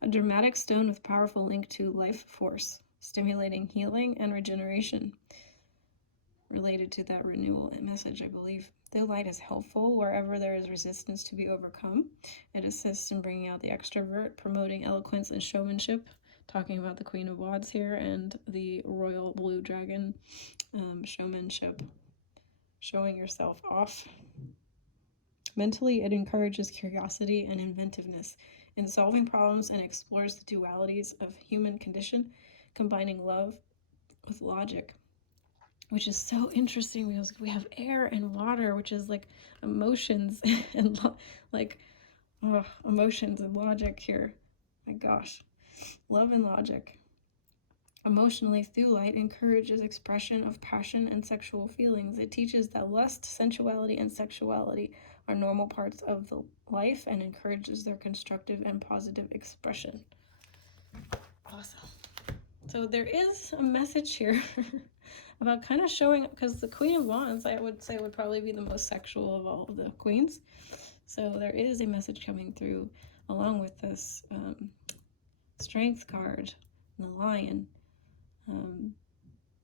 A dramatic stone with powerful link to life force, stimulating healing and regeneration. Related to that renewal message, I believe. Thulite is helpful wherever there is resistance to be overcome. It assists in bringing out the extrovert, promoting eloquence and showmanship. Talking about the Queen of Wands here and the Royal Blue Dragon, showmanship. Showing yourself off. Mentally, it encourages curiosity and inventiveness in solving problems and explores the dualities of human condition, combining love with logic, which is so interesting because we have air and water, which is like emotions and emotions and logic here. My gosh, love and logic. Emotionally, Thulite encourages expression of passion and sexual feelings. It teaches that lust, sensuality, and sexuality are normal parts of the life and encourages their constructive and positive expression. Awesome. So there is a message here about kind of showing, because the Queen of Wands, I would say, would probably be the most sexual of all of the queens. So there is a message coming through along with this Strength card, the Lion,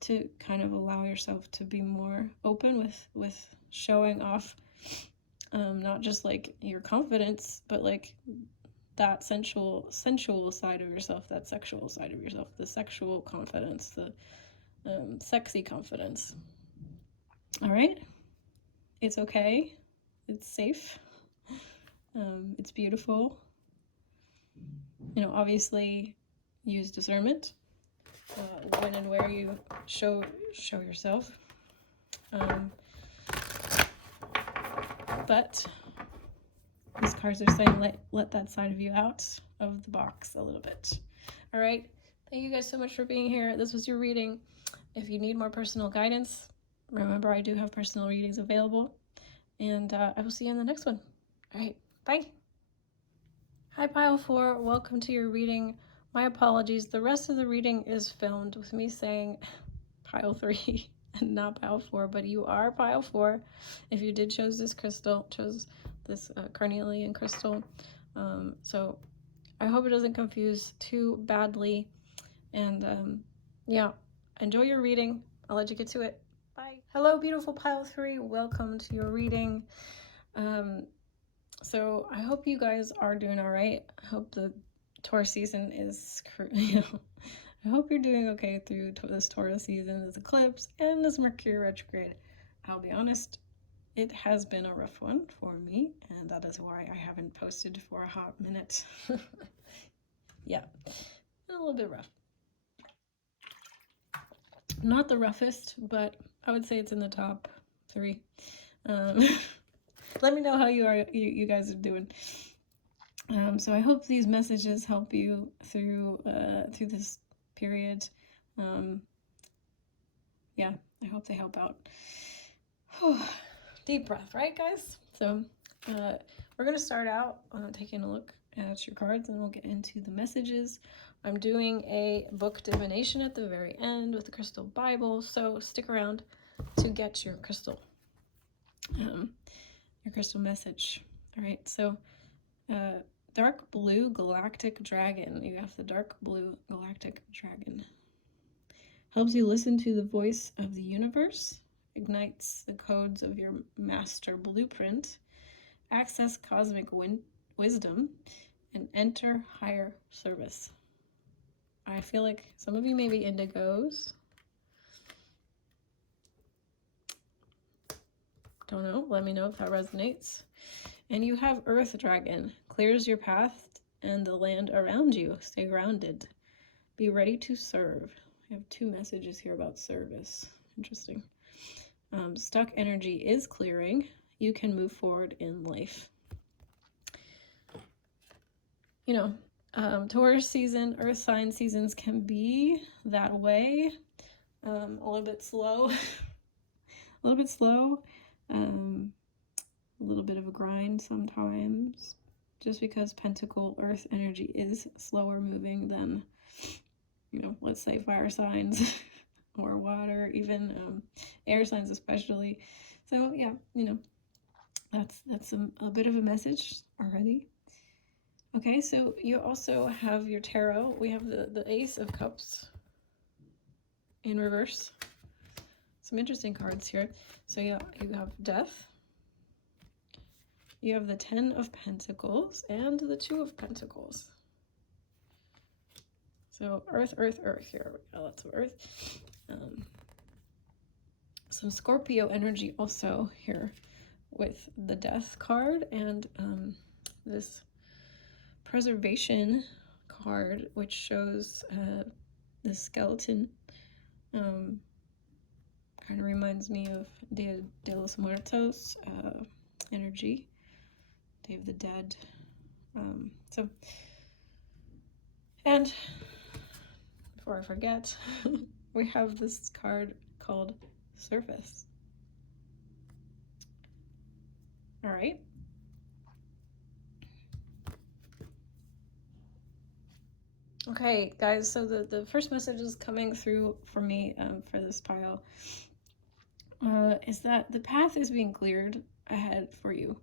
to kind of allow yourself to be more open with showing off, not just like your confidence, but like that sensual side of yourself, that sexual side of yourself, the sexual confidence, the sexy confidence. All right, it's okay, it's safe, it's beautiful. You know, obviously use discernment when and where you show yourself, but these cards are saying let that side of you out of the box a little bit. All right, thank you guys so much for being here. This was your reading. If you need more personal guidance, remember I do have personal readings available, and I will see you in the next one. All right, bye. Hi Pile 4, welcome to your reading. My apologies, the rest of the reading is filmed with me saying Pile 3 and not Pile 4, but you are Pile 4 if you did chose this crystal, chose this carnelian crystal. So I hope it doesn't confuse too badly, and yeah, enjoy your reading. I'll let you get to it. Bye. Hello beautiful Pile 3, welcome to your reading. So I hope you guys are doing all right. I hope the Taurus season is, I hope you're doing okay through this Taurus season, this eclipse, and this Mercury retrograde. I'll be honest, it has been a rough one for me, and that is why I haven't posted for a hot minute. Yeah, a little bit rough. Not the roughest, but I would say it's in the top 3. Let me know how you guys are doing. So I hope these messages help you through this period. Yeah, I hope they help out. Deep breath, right, guys? So we're gonna start out taking a look at your cards, and we'll get into the messages I'm doing a book divination at the very end with the crystal Bible, so stick around to get your crystal message. All right, so dark blue galactic dragon. You have the dark blue galactic dragon. Helps you listen to the voice of the universe, ignites the codes of your master blueprint, access cosmic wisdom, and enter higher service. I feel like some of you may be indigos. Don't know. Let me know if that resonates. And you have Earth Dragon. Clears your path and the land around you. Stay grounded. Be ready to serve. I have 2 messages here about service. Interesting. Stuck energy is clearing. You can move forward in life. You know, Taurus season, Earth sign seasons can be that way. A little bit slow. A little bit slow. A little bit of a grind sometimes, just because Pentacle Earth energy is slower moving than, you know, let's say fire signs or water, even air signs especially. So yeah, you know, that's a bit of a message already. Okay, so you also have your tarot. We have the Ace of Cups in reverse. Some interesting cards here. So you have Death. You have the 10 of Pentacles and the 2 of Pentacles. So Earth, Earth, Earth here. We got lots of Earth. Some Scorpio energy also here with the Death card and this Preservation card, which shows the skeleton. Kind of reminds me of Dia de los Muertos energy. Day of the Dead. And before I forget, we have this card called Surface. All right. Okay, guys, so the first message is coming through for me for this pile is that the path is being cleared ahead for you.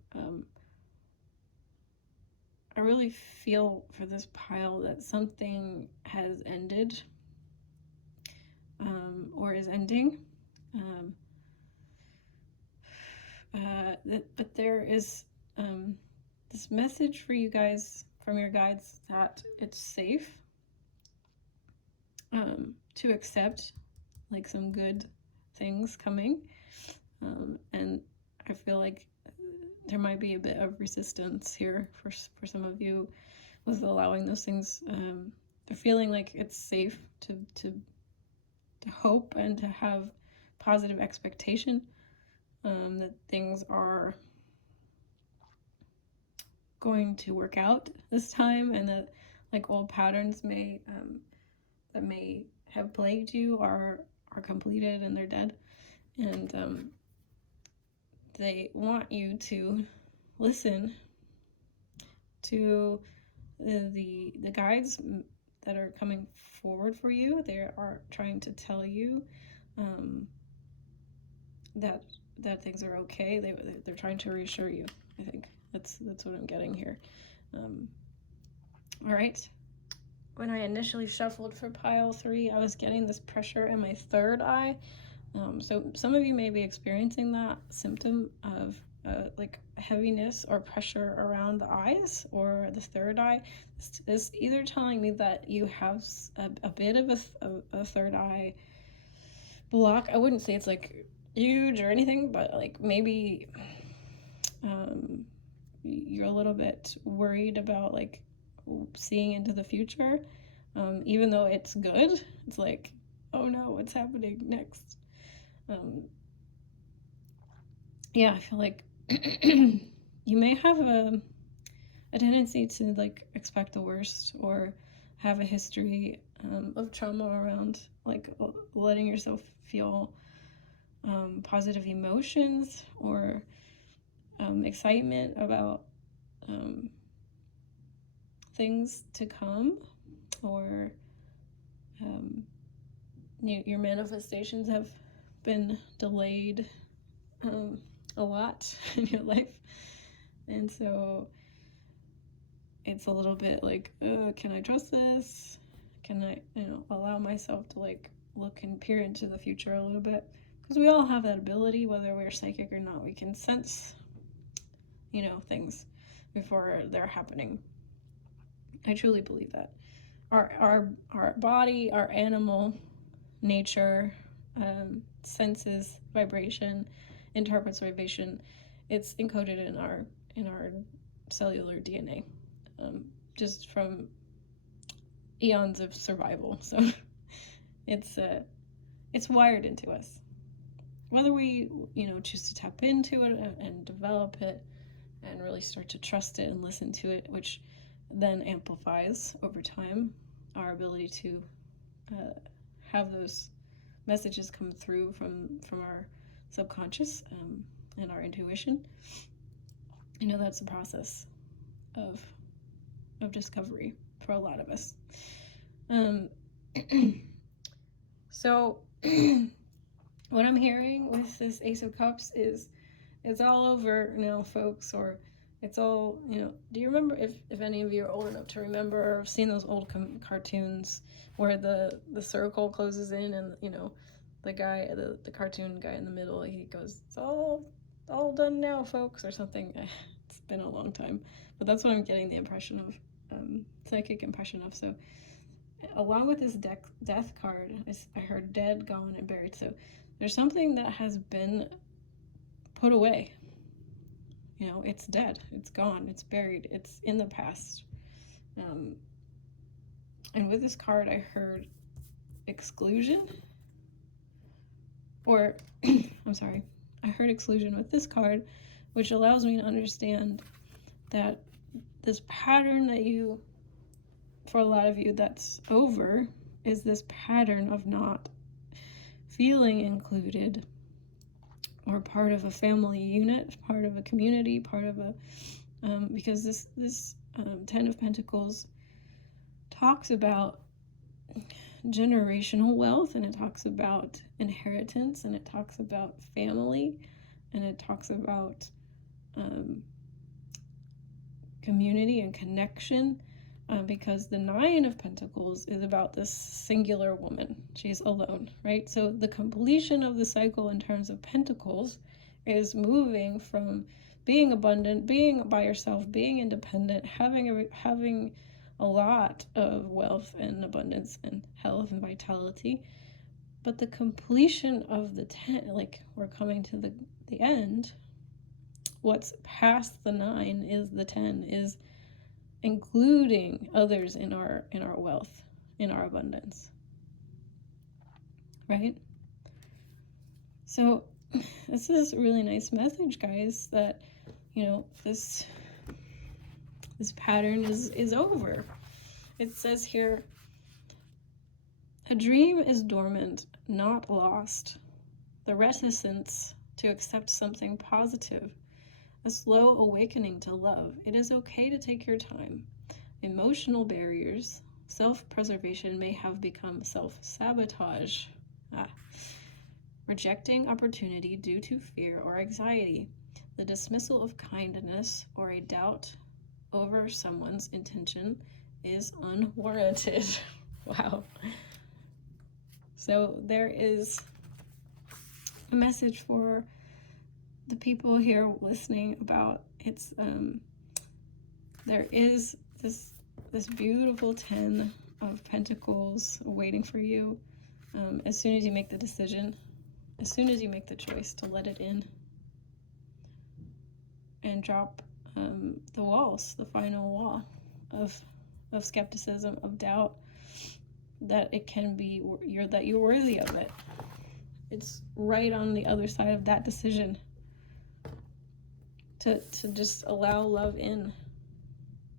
I really feel for this pile that something has ended or is ending. But there is this message for you guys from your guides that it's safe to accept like some good things coming. And I feel like there might be a bit of resistance here for some of you with allowing those things. They're feeling like it's safe to hope and to have positive expectation that things are going to work out this time, and that like old patterns that may have plagued you are completed and they're dead, and they want you to listen to the guides that are coming forward for you. They are trying to tell you that things are okay. They're trying to reassure you. I think that's what I'm getting here. All right. When I initially shuffled for pile 3, I was getting this pressure in my third eye. So some of you may be experiencing that symptom of like heaviness or pressure around the eyes or the third eye. It's either telling me that you have a bit of a third eye block. I wouldn't say it's like huge or anything, but like maybe you're a little bit worried about like seeing into the future, even though it's good. It's like, oh no, what's happening next? Yeah, I feel like you may have a tendency to like expect the worst or have a history of trauma around like letting yourself feel positive emotions or excitement about things to come, or your manifestations have been delayed a lot in your life. And so it's a little bit like, can I trust this? Can I, allow myself to like look and peer into the future a little bit? Because we all have that ability, whether we're psychic or not. We can sense, things before they're happening. I truly believe that. Our body, our animal nature, senses vibration, interprets vibration. It's encoded in our cellular DNA, just from eons of survival. So it's wired into us. Whether we choose to tap into it and develop it and really start to trust it and listen to it, which then amplifies over time our ability to have those messages come through from our subconscious and our intuition. That's a process of discovery for a lot of us. So what I'm hearing with this Ace of Cups is it's all over now, folks, or it's all, do you remember, if any of you are old enough to remember or have seen those old cartoons where the circle closes in and, the guy, the cartoon guy in the middle, he goes, it's all done now, folks, or something. It's been a long time, but that's what I'm getting the impression of, psychic impression of. So along with this death card, I heard dead, gone, and buried. So there's something that has been put away. It's dead, it's gone, it's buried, it's in the past. And with this card, I heard exclusion, or I'm sorry, I heard exclusion with this card, which allows me to understand that this pattern that for a lot of you that's over, is this pattern of not feeling included or part of a family unit, part of a community, part of a, because this Ten of Pentacles talks about generational wealth, and it talks about inheritance, and it talks about family, and it talks about community and connection, because the Nine of Pentacles is about this singular woman. She's alone, right? So the completion of the cycle in terms of pentacles is moving from being abundant, being by yourself, being independent, having a lot of wealth and abundance and health and vitality. But the completion of the 10, like we're coming to the end, what's past the 9 is the 10, is including others in our wealth, in our abundance, right? So this is a really nice message, guys, that this pattern is over. It says here, a dream is dormant, not lost. The reticence to accept something positive, a slow awakening to love. It is okay to take your time. Emotional barriers, self-preservation may have become self-sabotage. Rejecting opportunity due to fear or anxiety. The dismissal of kindness or a doubt over someone's intention is unwarranted. Wow. So there is a message for the people here listening about there is this beautiful 10 of Pentacles waiting for you, as soon as you make the decision, as soon as you make the choice to let it in and drop the walls, the final wall of skepticism, of doubt, that it can be, that you're worthy of it. It's right on the other side of that decision to just allow love in,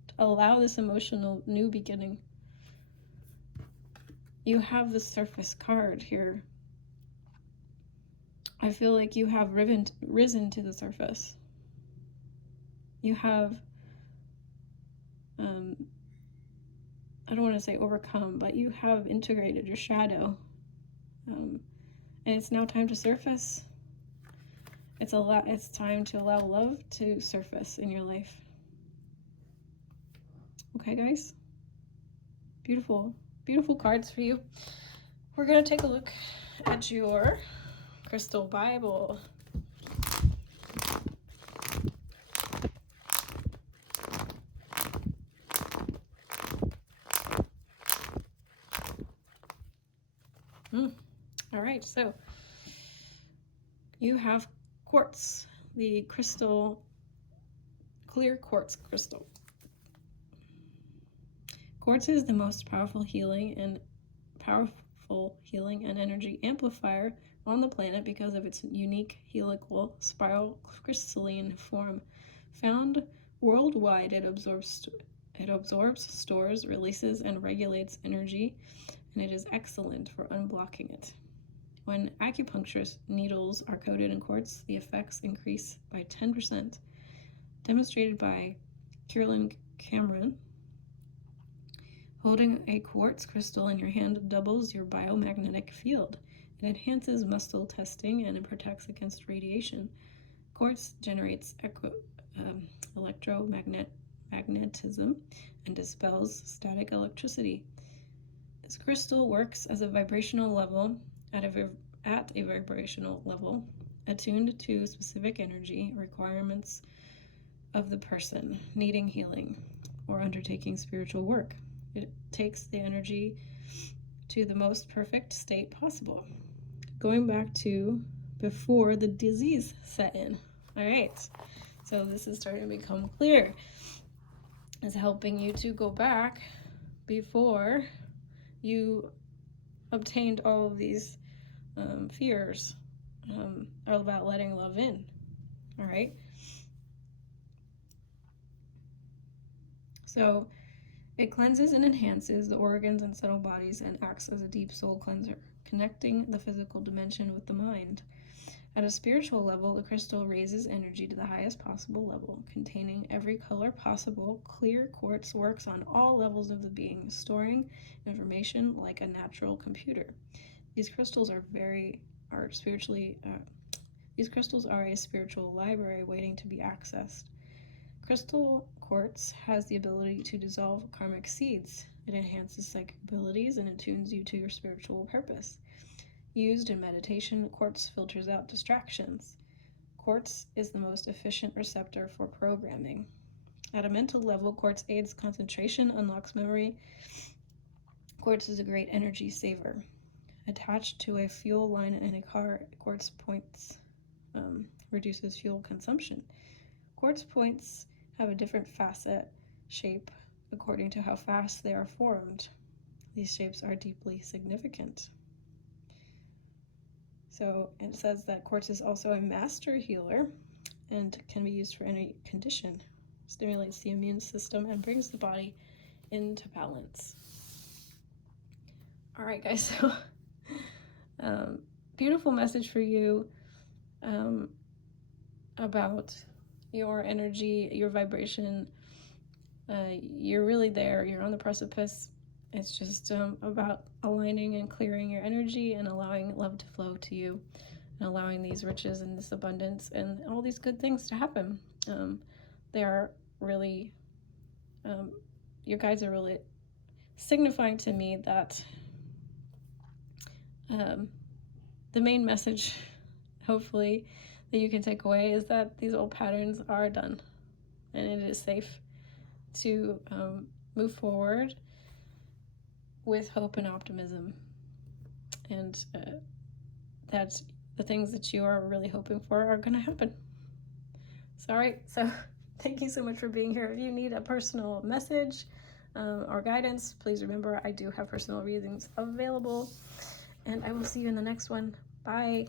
to allow this emotional new beginning. You have the surface card here. I feel like you have risen to the surface. You have I don't want to say overcome, but you have integrated your shadow. And it's now time to surface. It's time to allow love to surface in your life. Okay, guys? Beautiful, beautiful cards for you. We're going to take a look at your crystal Bible. All right, so you have quartz, the crystal, clear quartz crystal. Quartz is the most powerful healing and energy amplifier on the planet because of its unique helical spiral crystalline form. Found worldwide, it absorbs, stores, releases, and regulates energy, and it is excellent for unblocking it. When acupuncturist needles are coated in quartz, the effects increase by 10%, demonstrated by Kierland Cameron. Holding a quartz crystal in your hand doubles your biomagnetic field. It enhances muscle testing and it protects against radiation. Quartz generates electromagnetism and dispels static electricity. This crystal works as a vibrational level at a vibrational level attuned to specific energy requirements of the person needing healing or undertaking spiritual work. It takes the energy to the most perfect state possible, going back to before the disease set in. All right, so this is starting to become clear. It's helping you to go back before you obtained all of these fears about letting love in. All right, so it cleanses and enhances the organs and subtle bodies and acts as a deep soul cleanser, connecting the physical dimension with the mind. At a spiritual level, the crystal raises energy to the highest possible level, containing every color possible. Clear quartz works on all levels of the being, storing information like a natural computer. These crystals are a spiritual library waiting to be accessed. Crystal quartz has the ability to dissolve karmic seeds. It enhances psychic abilities and attunes you to your spiritual purpose. Used in meditation, quartz filters out distractions. Quartz is the most efficient receptor for programming. At a mental level, quartz aids concentration, unlocks memory. Quartz is a great energy saver. Attached to a fuel line in a car, quartz points reduces fuel consumption. Quartz points have a different facet shape according to how fast they are formed. These shapes are deeply significant. So it says that quartz is also a master healer and can be used for any condition. Stimulates the immune system and brings the body into balance. All right, guys, so beautiful message for you about your energy, your vibration. You're really there. You're on the precipice. It's just about aligning and clearing your energy and allowing love to flow to you and allowing these riches and this abundance and all these good things to happen. They are really, your guides are really signifying to me that the main message, hopefully, that you can take away is that these old patterns are done and it is safe to move forward with hope and optimism, and that the things that you are really hoping for are going to happen. So, all right, so thank you so much for being here. If you need a personal message or guidance, please remember I do have personal readings available, and I will see you in the next one. Bye.